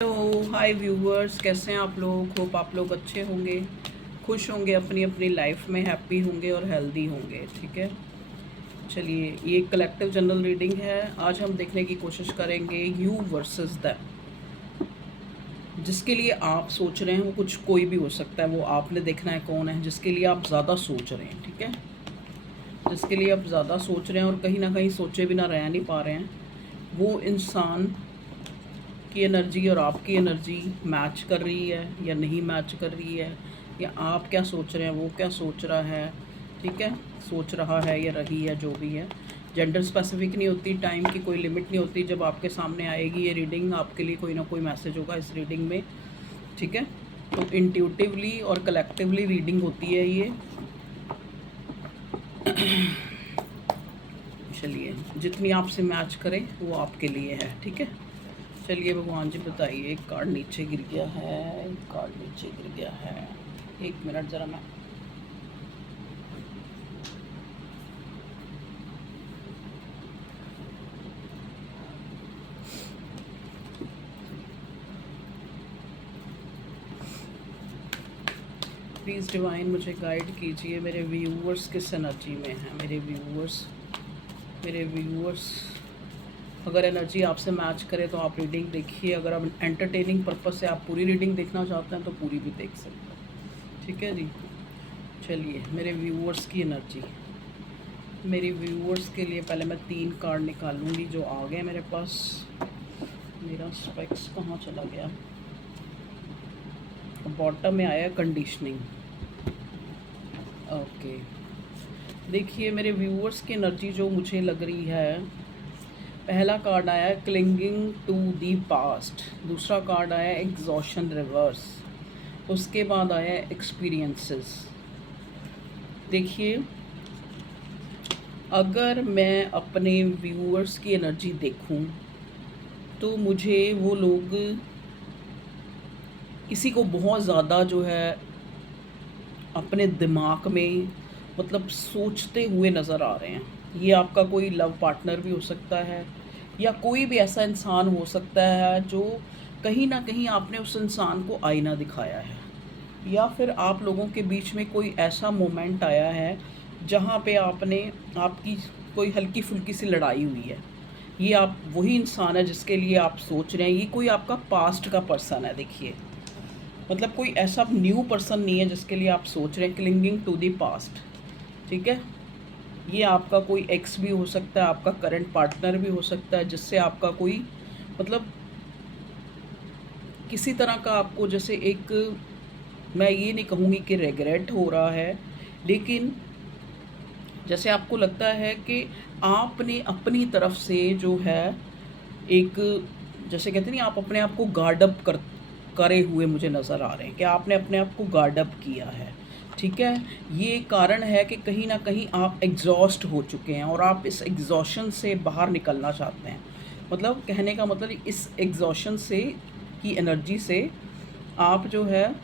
Hello hi viewers, कैसे हैं आप लोग। होप आप लोग अच्छे होंगे, खुश होंगे, अपनी अपनी लाइफ में हैप्पी होंगे और हेल्दी होंगे। ठीक है, चलिए, ये कलेक्टिव जनरल रीडिंग है। आज हम देखने की कोशिश करेंगे यू वर्सेस दैम। जिसके लिए आप सोच रहे हैं वो कुछ कोई भी हो सकता है, वो आपने देखना है कौन है जिसके लिए आप ज़्यादा सोच रहे हैं। ठीक है, जिसके लिए आप ज़्यादा सोच रहे हैं और कहीं ना कहीं सोचे बिना रह नहीं पा रहे हैं, वो इंसान की एनर्जी और आपकी एनर्जी मैच कर रही है या नहीं मैच कर रही है, या आप क्या सोच रहे हैं वो क्या सोच रहा है। ठीक है, सोच रहा है या रही है, जो भी है। जेंडर स्पेसिफिक नहीं होती, टाइम की कोई लिमिट नहीं होती। जब आपके सामने आएगी ये रीडिंग, आपके लिए कोई ना कोई मैसेज होगा इस रीडिंग में। ठीक है, तो इंट्यूटिवली और कलेक्टिवली रीडिंग होती है ये। चलिए, जितनी आपसे मैच करे वो आपके लिए है। ठीक है, चलिए भगवान जी बताइए। एक कार्ड नीचे गिर गया है, एक कार्ड नीचे गिर गया है। एक मिनट ज़रा मैं प्लीज़ डिवाइन मुझे गाइड कीजिए। मेरे व्यूअर्स किस एनर्जी में हैं। मेरे व्यूअर्स अगर एनर्जी आपसे मैच करे तो आप रीडिंग देखिए। अगर आप एंटरटेनिंग पर्पस से आप पूरी रीडिंग देखना चाहते हैं तो पूरी भी देख सकते हैं। ठीक है जी, चलिए, मेरे व्यूअर्स की एनर्जी। मेरे व्यूअर्स के लिए पहले मैं 3 कार्ड निकालूंगी जो आ गए मेरे पास। मेरा स्पेक्स कहाँ चला गया। बॉटम में आया कंडीशनिंग। ओके, देखिए मेरे व्यूअर्स की एनर्जी जो मुझे लग रही है। पहला कार्ड आया है क्लिंगिंग टू दी पास्ट, दूसरा कार्ड आया एग्जॉशन रिवर्स, उसके बाद आया एक्सपीरियंसेस। देखिए, अगर मैं अपने व्यूअर्स की एनर्जी देखूं तो मुझे वो लोग किसी को बहुत ज़्यादा जो है अपने दिमाग में मतलब सोचते हुए नज़र आ रहे हैं। ये आपका कोई लव पार्टनर भी हो सकता है, या कोई भी ऐसा इंसान हो सकता है जो कहीं ना कहीं आपने उस इंसान को आईना दिखाया है, या फिर आप लोगों के बीच में कोई ऐसा मोमेंट आया है जहाँ पे आपकी कोई हल्की फुल्की सी लड़ाई हुई है। ये आप वही इंसान है जिसके लिए आप सोच रहे हैं। ये कोई आपका पास्ट का पर्सन है। देखिए, मतलब कोई ऐसा न्यू पर्सन नहीं है जिसके लिए आप सोच रहे हैं। क्लिंगिंग टू दी पास्ट, ठीक है। ये आपका कोई एक्स भी हो सकता है, आपका करंट पार्टनर भी हो सकता है, जिससे आपका कोई मतलब किसी तरह का आपको जैसे एक, मैं ये नहीं कहूँगी कि रेग्रेट हो रहा है, लेकिन जैसे आपको लगता है कि आपने अपनी तरफ से जो है एक, जैसे कहते नहीं, आप अपने आप को गार्ड अप करे हुए मुझे नज़र आ रहे हैं कि आपने अपने आप को गार्ड अप किया है। ठीक है, ये कारण है कि कहीं ना कहीं आप एग्जॉस्ट हो चुके हैं और आप इस एग्जॉशन से बाहर निकलना चाहते हैं। मतलब कहने का मतलब, इस एग्जॉशन से की एनर्जी से आप जो है,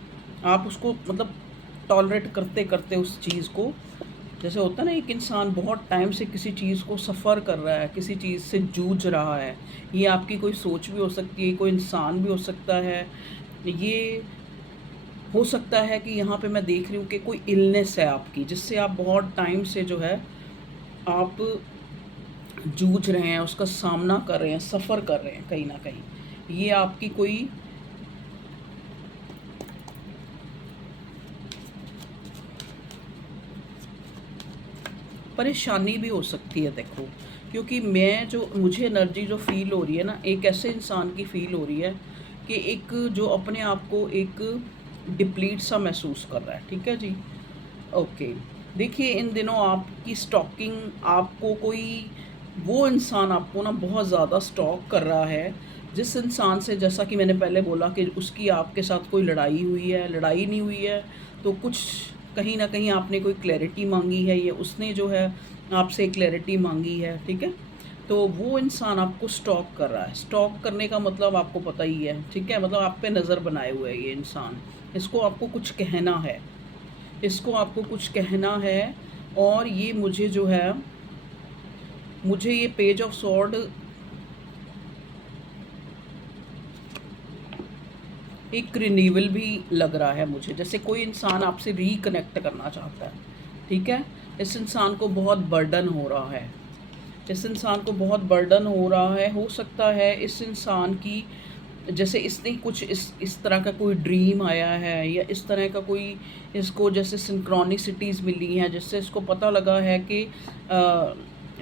आप उसको मतलब टॉलरेट करते करते उस चीज़ को, जैसे होता है ना, एक इंसान बहुत टाइम से किसी चीज़ को सफ़र कर रहा है, किसी चीज़ से जूझ रहा है। ये आपकी कोई सोच भी हो सकती है, कोई इंसान भी हो सकता है। ये हो सकता है कि यहाँ पे मैं देख रही हूँ कि कोई इलनेस है आपकी, जिससे आप बहुत टाइम से जो है आप जूझ रहे हैं, उसका सामना कर रहे हैं, सफ़र कर रहे हैं कहीं ना कहीं। ये आपकी कोई परेशानी भी हो सकती है। देखो, क्योंकि मैं जो मुझे एनर्जी जो फ़ील हो रही है ना, एक ऐसे इंसान की फ़ील हो रही है कि एक जो अपने आप को एक डिप्लीट सा महसूस कर रहा है। ठीक है जी, ओके। देखिए, इन दिनों आपकी स्टॉकिंग, आपको कोई वो इंसान आपको ना बहुत ज़्यादा स्टॉक कर रहा है, जिस इंसान से, जैसा कि मैंने पहले बोला कि उसकी आपके साथ कोई लड़ाई हुई है, लड़ाई नहीं हुई है तो कुछ कहीं ना कहीं आपने कोई क्लैरिटी मांगी है, या उसने जो है आपसे क्लैरिटी मांगी है। ठीक है, तो वो इंसान आपको स्टॉक कर रहा है। स्टॉक करने का मतलब आपको पता ही है। ठीक है, मतलब आप पे नज़र बनाए हुए है ये इंसान। इसको आपको कुछ कहना है, इसको आपको कुछ कहना है। और ये मुझे जो है, मुझे ये पेज ऑफ सॉर्ड एक रिन्यूअल भी लग रहा है मुझे, जैसे कोई इंसान आपसे रिकनेक्ट करना चाहता है, ठीक है। इस इंसान को बहुत बर्डन हो रहा है, इस इंसान को बहुत बर्डन हो रहा है। हो सकता है इस इंसान की, जैसे इसने कुछ इस तरह का कोई ड्रीम आया है, या इस तरह का कोई इसको जैसे सिंक्रोनिसिटीज़ मिली हैं, जिससे इसको पता लगा है कि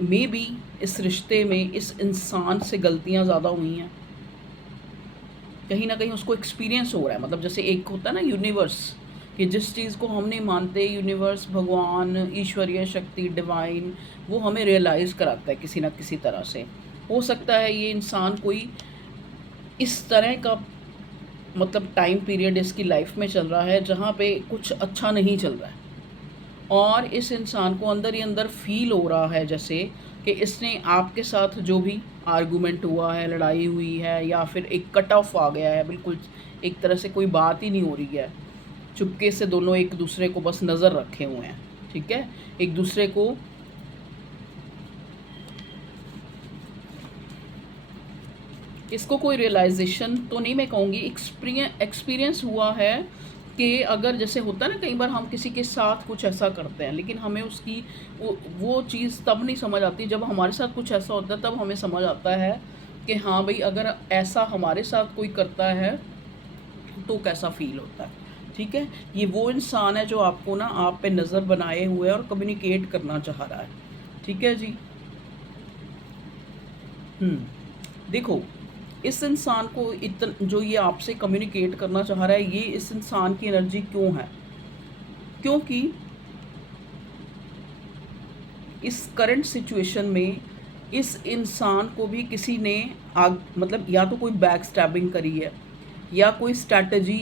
मे बी इस रिश्ते में इस इंसान से गलतियाँ ज़्यादा हुई हैं। कहीं न कहीं उसको एक्सपीरियंस हो रहा है, मतलब जैसे एक होता है ना यूनिवर्स, कि जिस चीज़ को हम नहीं मानते, यूनिवर्स, भगवान, ईश्वरीय शक्ति, डिवाइन, वो हमें रियलाइज़ कराता है किसी न किसी तरह से। हो सकता है ये इंसान कोई इस तरह का, मतलब टाइम पीरियड इसकी लाइफ में चल रहा है जहाँ पे कुछ अच्छा नहीं चल रहा है, और इस इंसान को अंदर ही अंदर फ़ील हो रहा है जैसे कि इसने आपके साथ जो भी आर्गुमेंट हुआ है, लड़ाई हुई है, या फिर एक कट ऑफ आ गया है, बिल्कुल एक तरह से कोई बात ही नहीं हो रही है, चुपके से दोनों एक दूसरे को बस नज़र रखे हुए हैं, ठीक है, एक दूसरे को। इसको कोई रियलाइजेशन तो नहीं मैं कहूँगी, एक्सपीरियंस हुआ है कि अगर जैसे होता है ना, कई बार हम किसी के साथ कुछ ऐसा करते हैं, लेकिन हमें उसकी वो चीज़ तब नहीं समझ आती, जब हमारे साथ कुछ ऐसा होता है तब हमें समझ आता है कि हाँ भाई, अगर ऐसा हमारे साथ कोई करता है तो कैसा फ़ील होता है, ठीक है। ये वो इंसान है जो आपको ना आप पे नज़र बनाए हुए है और कम्युनिकेट करना चाह रहा है, ठीक है जी। देखो, इस इंसान को जो ये आपसे कम्युनिकेट करना चाह रहा है, ये इस इंसान की एनर्जी क्यों है? क्योंकि इस करंट सिचुएशन में इस इंसान को भी किसी ने मतलब या तो कोई बैक स्टैबिंग करी है, या कोई स्ट्रैटेजी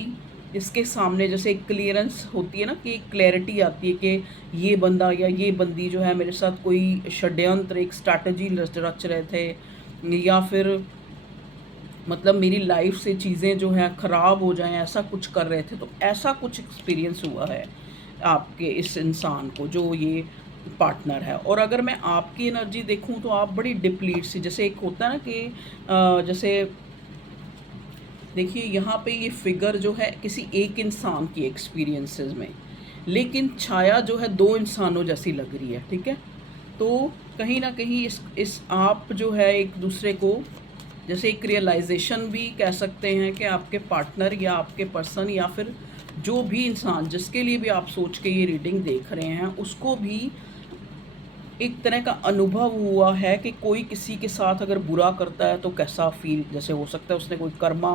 इसके सामने, जैसे एक क्लियरेंस होती है ना, कि एक क्लैरिटी आती है कि ये बंदा या ये बंदी जो है मेरे साथ कोई षड्यंत्र, एक स्ट्रैटेजी रच रहे थे, या फिर मतलब मेरी लाइफ से चीज़ें जो हैं ख़राब हो जाएँ, ऐसा कुछ कर रहे थे। तो ऐसा कुछ एक्सपीरियंस हुआ है आपके इस इंसान को, जो ये पार्टनर है। और अगर मैं आपकी एनर्जी देखूँ तो आप बड़ी डिप्लीट सी, जैसे एक होता है ना कि जैसे देखिए यहाँ पे ये फिगर जो है किसी एक इंसान की एक्सपीरियंसेस में, लेकिन छाया जो है 2 इंसानों जैसी लग रही है, ठीक है? तो कहीं न कहीं इस आप जो है एक दूसरे को जैसे एक रियलाइजेशन भी कह सकते हैं कि आपके पार्टनर या आपके पर्सन, या फिर जो भी इंसान जिसके लिए भी आप सोच के ये रीडिंग देख रहे हैं, उसको भी एक तरह का अनुभव हुआ है कि कोई किसी के साथ अगर बुरा करता है तो कैसा फील, जैसे हो सकता है उसने कोई कर्मा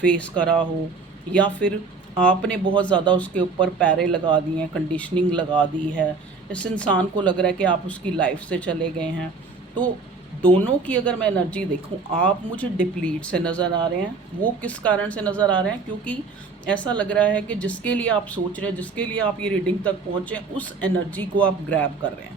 फेस करा हो, या फिर आपने बहुत ज़्यादा उसके ऊपर पैरे लगा दिए हैं, कंडीशनिंग लगा दी है, इस इंसान को लग रहा है कि आप उसकी लाइफ से चले गए हैं। तो दोनों की अगर मैं एनर्जी देखूं, आप मुझे डिप्लीट से नज़र आ रहे हैं। वो किस कारण से नज़र आ रहे हैं? क्योंकि ऐसा लग रहा है कि जिसके लिए आप सोच रहे हैं, जिसके लिए आप ये रीडिंग तक पहुँचे, उस एनर्जी को आप ग्रैब कर रहे हैं।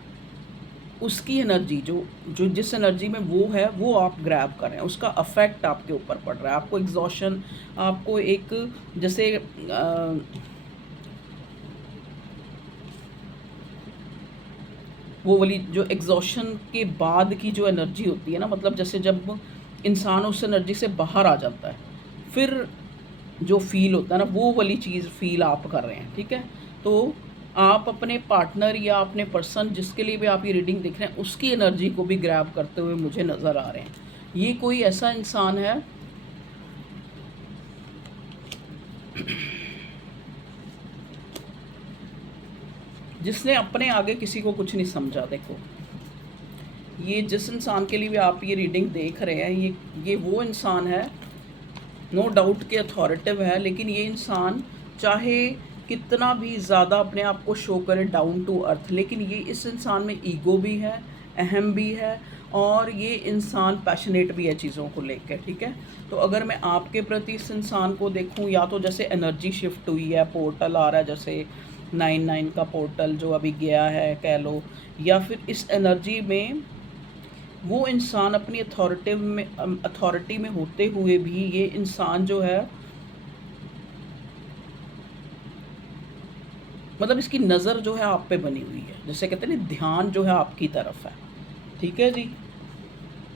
उसकी एनर्जी जो जो जिस एनर्जी में वो है, वो आप ग्रैब कर रहे हैं, उसका अफेक्ट आपके ऊपर पड़ रहा है, आपको एग्जॉशन, आपको एक जैसे वो वाली जो एग्जॉशन के बाद की जो एनर्जी होती है ना, मतलब जैसे जब इंसान उस एनर्जी से बाहर आ जाता है, फिर जो फ़ील होता है ना, वो वाली चीज़ फ़ील आप कर रहे हैं, ठीक है। तो आप अपने पार्टनर या अपने पर्सन जिसके लिए भी आप ये रीडिंग देख रहे हैं, उसकी एनर्जी को भी ग्रैब करते हुए मुझे नज़र आ रहे हैं। ये कोई ऐसा इंसान है जिसने अपने आगे किसी को कुछ नहीं समझा। देखो, ये जिस इंसान के लिए भी आप ये रीडिंग देख रहे हैं, ये वो इंसान है, नो डाउट कि अथॉरिटिव है, लेकिन ये इंसान चाहे कितना भी ज़्यादा अपने आप को शो करे डाउन टू अर्थ, लेकिन ये इस इंसान में ईगो भी है, अहम भी है, और ये इंसान पैशनेट भी है चीज़ों को लेकर, ठीक है। तो अगर मैं आपके प्रति इस इंसान को देखूं, या तो जैसे एनर्जी शिफ्ट हुई है, पोर्टल आ रहा है, जैसे 9-9 का पोर्टल जो अभी गया है कह लो, या फिर इस एनर्जी में वो इंसान अपनी अथॉरिटी में होते हुए भी ये इंसान जो है, मतलब इसकी नज़र जो है आप पे बनी हुई है, जैसे कहते हैं ना, ध्यान जो है आपकी तरफ है, ठीक है जी।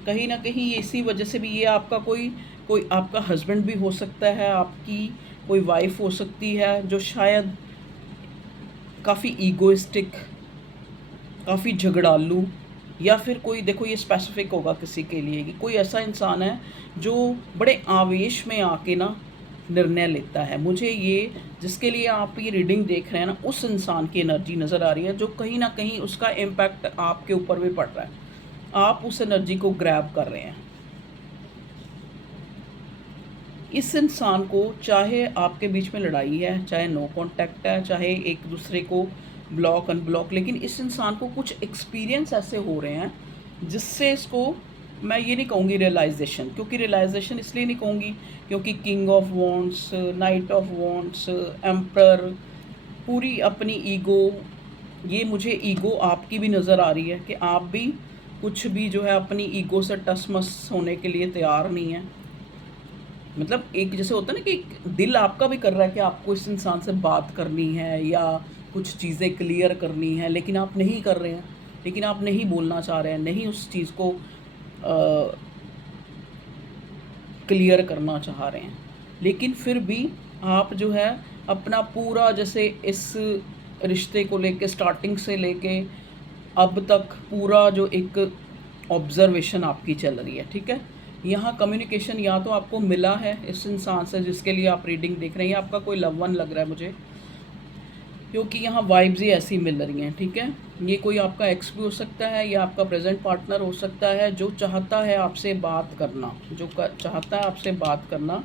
कहीं ना कहीं ये इसी वजह से भी, ये आपका कोई कोई आपका हस्बैंड भी हो सकता है, आपकी कोई वाइफ हो सकती है जो शायद काफ़ी ईगोइस्टिक, काफ़ी झगड़ालू, या फिर कोई, देखो ये स्पेसिफिक होगा किसी के लिए कि कोई ऐसा इंसान है जो बड़े आवेश में आके ना निर्णय लेता है। मुझे ये, जिसके लिए आप ये रीडिंग देख रहे हैं ना, उस इंसान की एनर्जी नज़र आ रही है जो कहीं ना कहीं उसका इम्पैक्ट आपके ऊपर भी पड़ रहा है। आप उस एनर्जी को ग्रैब कर रहे हैं। इस इंसान को, चाहे आपके बीच में लड़ाई है, चाहे नो कांटेक्ट है, चाहे एक दूसरे को ब्लॉक अनब्लॉक, लेकिन इस इंसान को कुछ एक्सपीरियंस ऐसे हो रहे हैं जिससे इसको, मैं ये नहीं कहूँगी रियलाइजेशन, क्योंकि रियलाइजेशन इसलिए नहीं कहूँगी क्योंकि king of wands, night of wands, emperor, पूरी अपनी ईगो, ये मुझे ईगो आपकी भी नज़र आ रही है कि आप भी कुछ भी जो है अपनी ईगो से टस मस होने के लिए तैयार नहीं है। मतलब एक जैसे होता है ना कि एक दिल आपका भी कर रहा है कि आपको इस इंसान से बात करनी है या कुछ चीज़ें क्लियर करनी है, लेकिन आप नहीं कर रहे हैं, लेकिन आप नहीं बोलना चाह रहे हैं, नहीं उस चीज़ को क्लियर करना चाह रहे हैं, लेकिन फिर भी आप जो है अपना पूरा, जैसे इस रिश्ते को लेके स्टार्टिंग से लेके अब तक पूरा जो एक ऑब्जर्वेशन आपकी चल रही है, ठीक है। यहाँ कम्युनिकेशन या तो आपको मिला है इस इंसान से जिसके लिए आप रीडिंग देख रहे हैं, या आपका कोई लव वन लग रहा है मुझे, क्योंकि यहाँ वाइब्स ही ऐसी मिल रही हैं, ठीक है। ये कोई आपका एक्स भी हो सकता है या आपका प्रेजेंट पार्टनर हो सकता है जो चाहता है आपसे बात करना, चाहता है आपसे बात करना,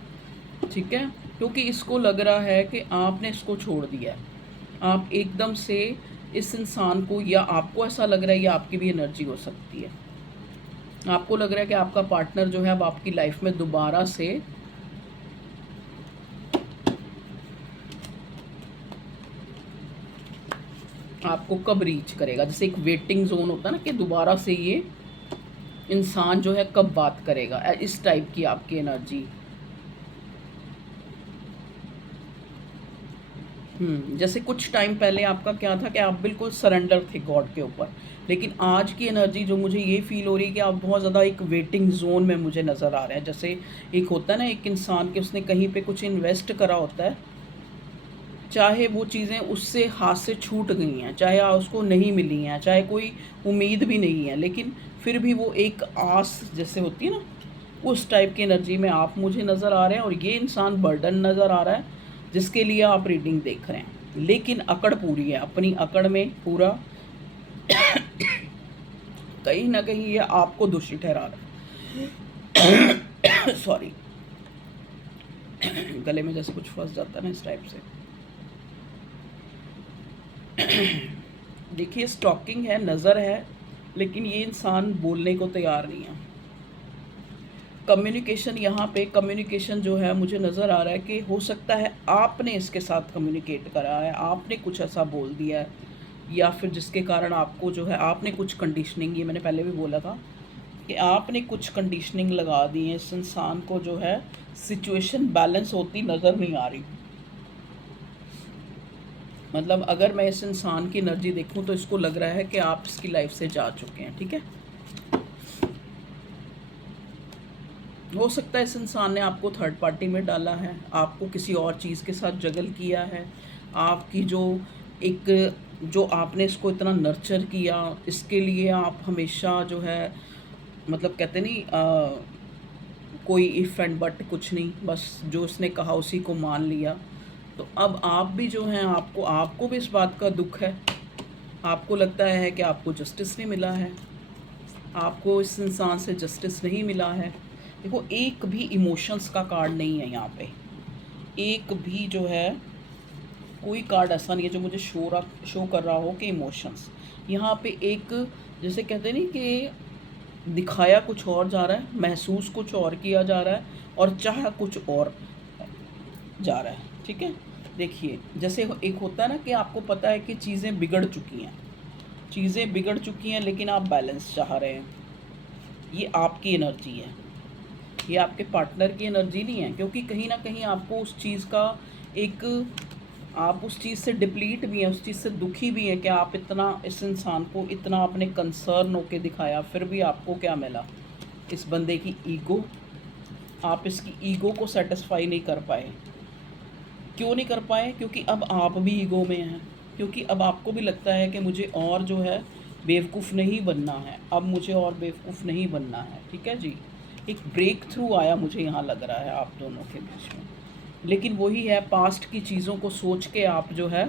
ठीक है। क्योंकि इसको लग रहा है कि आपने इसको छोड़ दिया है, आप एकदम से इस इंसान को, या आपको ऐसा लग रहा है, या आपकी भी एनर्जी हो सकती है, आपको लग रहा है कि आपका पार्टनर जो है अब आपकी लाइफ में दोबारा से आपको कब रीच करेगा। जैसे एक वेटिंग जोन होता है ना कि दोबारा से ये इंसान जो है कब बात करेगा, इस टाइप की आपकी एनर्जी। जैसे कुछ टाइम पहले आपका क्या था कि आप बिल्कुल सरेंडर थे गॉड के ऊपर, लेकिन आज की एनर्जी जो मुझे ये फील हो रही है कि आप बहुत ज़्यादा एक वेटिंग जोन में मुझे नज़र आ रहे हैं। जैसे एक होता है ना एक इंसान के, उसने कहीं पे कुछ इन्वेस्ट करा होता है, चाहे वो चीज़ें उससे हाथ से छूट गई हैं, चाहे उसको नहीं मिली हैं, चाहे कोई उम्मीद भी नहीं है, लेकिन फिर भी वो एक आस जैसे होती है ना, उस टाइप की एनर्जी में आप मुझे नज़र आ रहे हैं। और ये इंसान बर्डन नज़र आ रहा है जिसके लिए आप रीडिंग देख रहे हैं, लेकिन अकड़ पूरी है, अपनी अकड़ में पूरा कहीं ना कहीं ये आपको दोषी ठहरा रहा है। सॉरी, गले में जैसे कुछ फंस जाता है ना, इस टाइप से। देखिए स्टॉकिंग है, नज़र है, लेकिन ये इंसान बोलने को तैयार नहीं है। कम्युनिकेशन, यहाँ पे कम्युनिकेशन जो है मुझे नज़र आ रहा है कि हो सकता है आपने इसके साथ कम्युनिकेट करा है, आपने कुछ ऐसा बोल दिया है, या फिर जिसके कारण आपको जो है आपने कुछ कंडीशनिंग, ये मैंने पहले भी बोला था कि आपने कुछ कंडीशनिंग लगा दी है। इस इंसान को जो है सिचुएशन बैलेंस होती नज़र नहीं आ रही। मतलब अगर मैं इस इंसान की एनर्जी देखूं तो इसको लग रहा है कि आप इसकी लाइफ से जा चुके हैं, ठीक है। हो सकता है इस इंसान ने आपको थर्ड पार्टी में डाला है, आपको किसी और चीज़ के साथ जगल किया है, आपकी जो एक, जो आपने इसको इतना नर्चर किया, इसके लिए आप हमेशा जो है, मतलब कहते नहीं कोई इफ़ एंड बट कुछ नहीं, बस जो इसने कहा उसी को मान लिया। तो अब आप भी जो हैं, आपको भी इस बात का दुख है, आपको लगता है कि आपको जस्टिस नहीं मिला है, आपको इस इंसान से जस्टिस नहीं मिला है। देखो एक भी इमोशंस का कार्ड नहीं है यहाँ पे, एक भी जो है कोई कार्ड ऐसा नहीं है जो मुझे शो कर रहा हो कि इमोशंस। यहाँ पे एक, जैसे कहते नहीं कि दिखाया कुछ और जा रहा है, महसूस कुछ और किया जा रहा है, और चाह कुछ और जा रहा है, ठीक है। देखिए जैसे एक होता है ना कि आपको पता है कि चीज़ें बिगड़ चुकी हैं, चीज़ें बिगड़ चुकी हैं, लेकिन आप बैलेंस चाह रहे हैं। ये आपकी एनर्जी है, ये आपके पार्टनर की एनर्जी नहीं है, क्योंकि कहीं ना कहीं आपको उस चीज़ का एक, आप उस चीज़ से डिप्लीट भी हैं, उस चीज़ से दुखी भी हैं कि आप इतना इस इंसान को इतना आपने कंसर्न होके दिखाया, फिर भी आपको क्या मिला, इस बंदे की ईगो। आप इसकी ईगो को सेटिस्फाई नहीं कर पाए। क्यों नहीं कर पाए? क्योंकि अब आप भी ईगो में हैं, क्योंकि अब आपको भी लगता है कि मुझे और जो है बेवकूफ़ नहीं बनना है, अब मुझे और बेवकूफ़ नहीं बनना है, ठीक है जी। एक ब्रेक थ्रू आया मुझे यहाँ लग रहा है आप दोनों के बीच में। लेकिन वही है, पास्ट की चीज़ों को सोच के आप जो है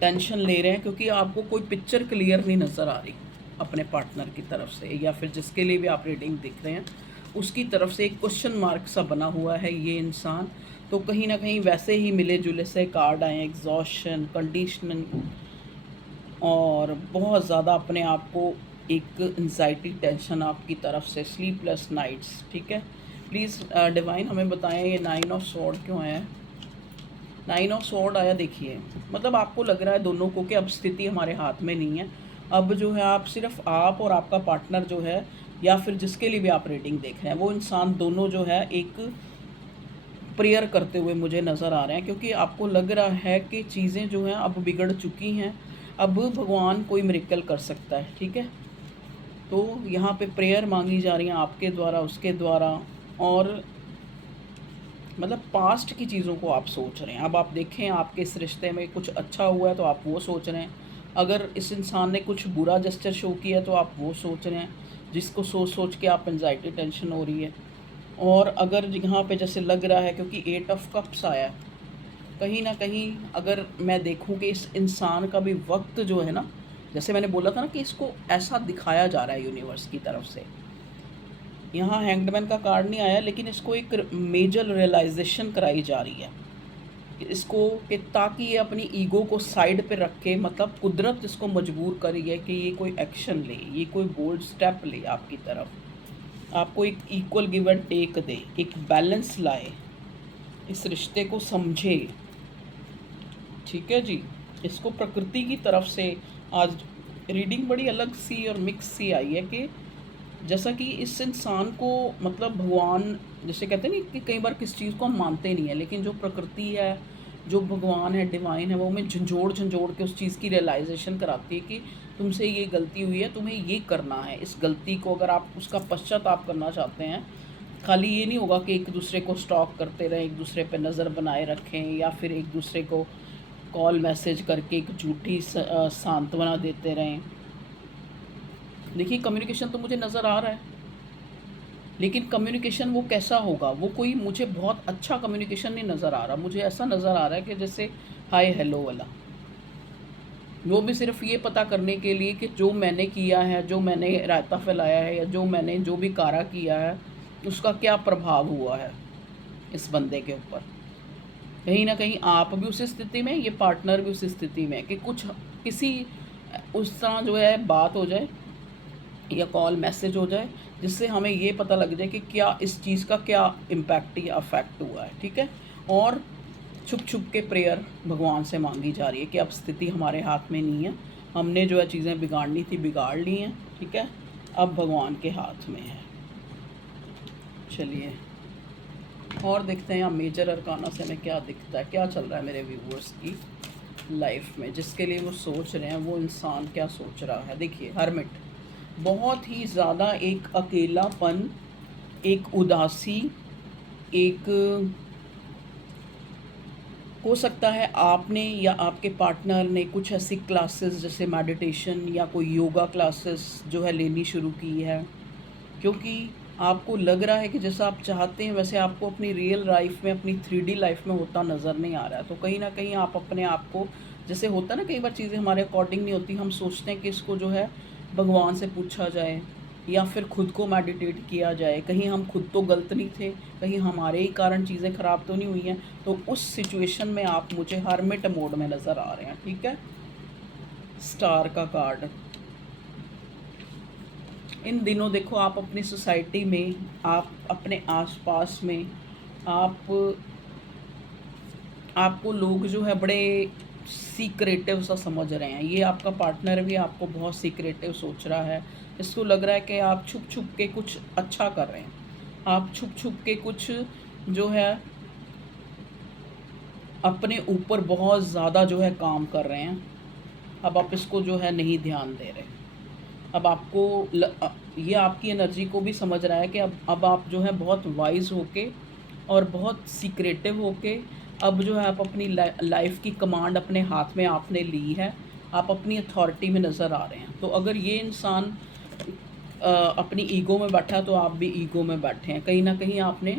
टेंशन ले रहे हैं, क्योंकि आपको कोई पिक्चर क्लियर नहीं नज़र आ रही अपने पार्टनर की तरफ से, या फिर जिसके लिए भी आप रीडिंग देख रहे हैं उसकी तरफ से एक क्वेश्चन मार्क सा बना हुआ है ये इंसान। तो कहीं ना कहीं वैसे ही मिले जुले से कार्ड आए, एग्जॉशन, कंडीशनिंग, और बहुत ज़्यादा अपने आप को एक एंजाइटी टेंशन आपकी तरफ से, स्लीपलेस नाइट्स, ठीक है। प्लीज़ डिवाइन हमें बताएं ये 9 ऑफ स्वॉर्ड क्यों आया है? 9 ऑफ स्वॉर्ड आया, देखिए मतलब आपको लग रहा है दोनों को कि अब स्थिति हमारे हाथ में नहीं है। अब जो है आप, सिर्फ आप और आपका पार्टनर जो है, या फिर जिसके लिए भी आप रीडिंग देख रहे हैं, वो इंसान दोनों जो है एक प्रेयर करते हुए मुझे नज़र आ रहे हैं, क्योंकि आपको लग रहा है कि चीज़ें जो हैं अब बिगड़ चुकी हैं, अब भगवान कोई मिरेकल कर सकता है, ठीक है। तो यहाँ पे प्रेयर मांगी जा रही है आपके द्वारा, उसके द्वारा, और मतलब पास्ट की चीज़ों को आप सोच रहे हैं। अब आप देखें आपके इस रिश्ते में कुछ अच्छा हुआ है तो आप वो सोच रहे हैं, अगर इस इंसान ने कुछ बुरा जेस्चर शो किया है तो आप वो सोच रहे हैं, जिसको सोच सोच के आप एंजाइटी टेंशन हो रही है। और अगर यहाँ पे जैसे लग रहा है, क्योंकि 8 ऑफ कप्स आया है, कहीं ना कहीं अगर मैं देखूँ कि इस इंसान का भी वक्त जो है ना, जैसे मैंने बोला था ना कि इसको ऐसा दिखाया जा रहा है यूनिवर्स की तरफ से, यहाँ हैंगडमैन का कार्ड नहीं आया, लेकिन इसको एक मेजर रियलाइजेशन कराई जा रही है कि इसको, कि ताकि ये अपनी ईगो को साइड पे रख के, मतलब कुदरत इसको मजबूर करी है कि ये कोई एक्शन ले, ये कोई बोल्ड स्टेप ले आपकी तरफ, आपको एक इक्वल गिव एंड टेक दे, एक बैलेंस लाए, इस रिश्ते को समझे, ठीक है जी। इसको प्रकृति की तरफ से आज रीडिंग बड़ी अलग सी और मिक्स सी आई है, कि जैसा कि इस इंसान को, मतलब भगवान, जैसे कहते हैं ना कि कई बार किस चीज़ को हम मानते नहीं है, लेकिन जो प्रकृति है, जो भगवान है, डिवाइन है, वो हमें झंझोड़ झंझोड़ के उस चीज़ की रियलाइजेशन कराती है कि तुमसे ये गलती हुई है, तुम्हें ये करना है। इस गलती को अगर आप उसका पश्चाताप करना चाहते हैं, खाली ये नहीं होगा कि एक दूसरे को स्टॉक करते रहें, एक दूसरे पर नज़र बनाए रखें, या फिर एक दूसरे को कॉल मैसेज करके एक झूठी सांत्वना देते रहें। देखिए कम्युनिकेशन तो मुझे नज़र आ रहा है, लेकिन कम्युनिकेशन वो कैसा होगा, वो कोई मुझे बहुत अच्छा कम्युनिकेशन नहीं नज़र आ रहा। मुझे ऐसा नज़र आ रहा है कि जैसे हाय हेलो वाला, वो भी सिर्फ ये पता करने के लिए कि जो मैंने किया है, जो मैंने रायता फैलाया है, या जो मैंने जो भी कारा किया है, उसका क्या प्रभाव हुआ है इस बंदे के ऊपर। कहीं ना कहीं आप भी उस स्थिति में, ये पार्टनर भी उस स्थिति में, कि कुछ किसी उस तरह जो है बात हो जाए या कॉल मैसेज हो जाए, जिससे हमें ये पता लग जाए कि क्या इस चीज़ का क्या इम्पैक्ट या अफेक्ट हुआ है, ठीक है। और छुप छुप के प्रेयर भगवान से मांगी जा रही है कि अब स्थिति हमारे हाथ में नहीं है, हमने जो है चीज़ें बिगाड़नी थी बिगाड़ ली हैं, ठीक है, अब भगवान के हाथ में है। चलिए और देखते हैं मेजर अरकाना से हमें क्या दिखता है, क्या चल रहा है मेरे व्यूवर्स की लाइफ में, जिसके लिए वो सोच रहे हैं, वो इंसान क्या सोच रहा है। देखिए हरमिट, बहुत ही ज़्यादा एक अकेलापन, एक उदासी, एक, हो सकता है आपने या आपके पार्टनर ने कुछ ऐसी क्लासेस जैसे मेडिटेशन या कोई योगा क्लासेस जो है लेनी शुरू की है, क्योंकि आपको लग रहा है कि जैसा आप चाहते हैं वैसे आपको अपनी रियल लाइफ में, अपनी 3D लाइफ में होता नज़र नहीं आ रहा है। तो कहीं ना कहीं आप अपने आप को, जैसे होता है ना कई बार चीज़ें हमारे अकॉर्डिंग नहीं होती, हम सोचते हैं कि इसको जो है भगवान से पूछा जाए, या फिर खुद को मेडिटेट किया जाए, कहीं हम खुद तो गलत नहीं थे, कहीं हमारे ही कारण चीज़ें ख़राब तो नहीं हुई हैं। तो उस सिचुएशन में आप मुझे हरमिट मोड में नज़र आ रहे हैं, ठीक है। स्टार का कार्ड, इन दिनों देखो आप अपनी सोसाइटी में, आप अपने आसपास में, आप, आपको लोग जो है बड़े सीक्रेटिव सा समझ रहे हैं। ये आपका पार्टनर भी आपको बहुत सीक्रेटिव सोच रहा है। इसको लग रहा है कि आप छुप छुप के कुछ अच्छा कर रहे हैं, आप छुप छुप के कुछ जो है अपने ऊपर बहुत ज़्यादा जो है काम कर रहे हैं। अब आप इसको जो है नहीं ध्यान दे रहे। अब आपको ये आपकी एनर्जी को भी समझ रहा है कि अब आप जो है बहुत वाइज होके और बहुत सीक्रेटिव होके अब जो है आप अपनी लाइफ की कमांड अपने हाथ में आपने ली है, आप अपनी अथॉरिटी में नज़र आ रहे हैं। तो अगर ये इंसान अपनी ईगो में बैठा तो आप भी ईगो में बैठे हैं। कहीं ना कहीं आपने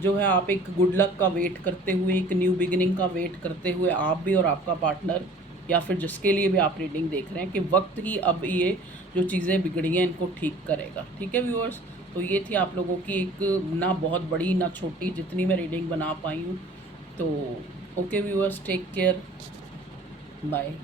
जो है आप एक गुड लक का वेट करते हुए, एक न्यू बिगिनिंग का वेट करते हुए, आप भी और आपका पार्टनर या फिर जिसके लिए भी आप रीडिंग देख रहे हैं, कि वक्त ही अब ये जो चीज़ें बिगड़ी हैं इनको ठीक करेगा। ठीक है व्यूअर्स, तो ये थी आप लोगों की एक ना बहुत बड़ी ना छोटी, जितनी मैं रीडिंग बना पाई हूँ। तो okay viewers, take care, bye.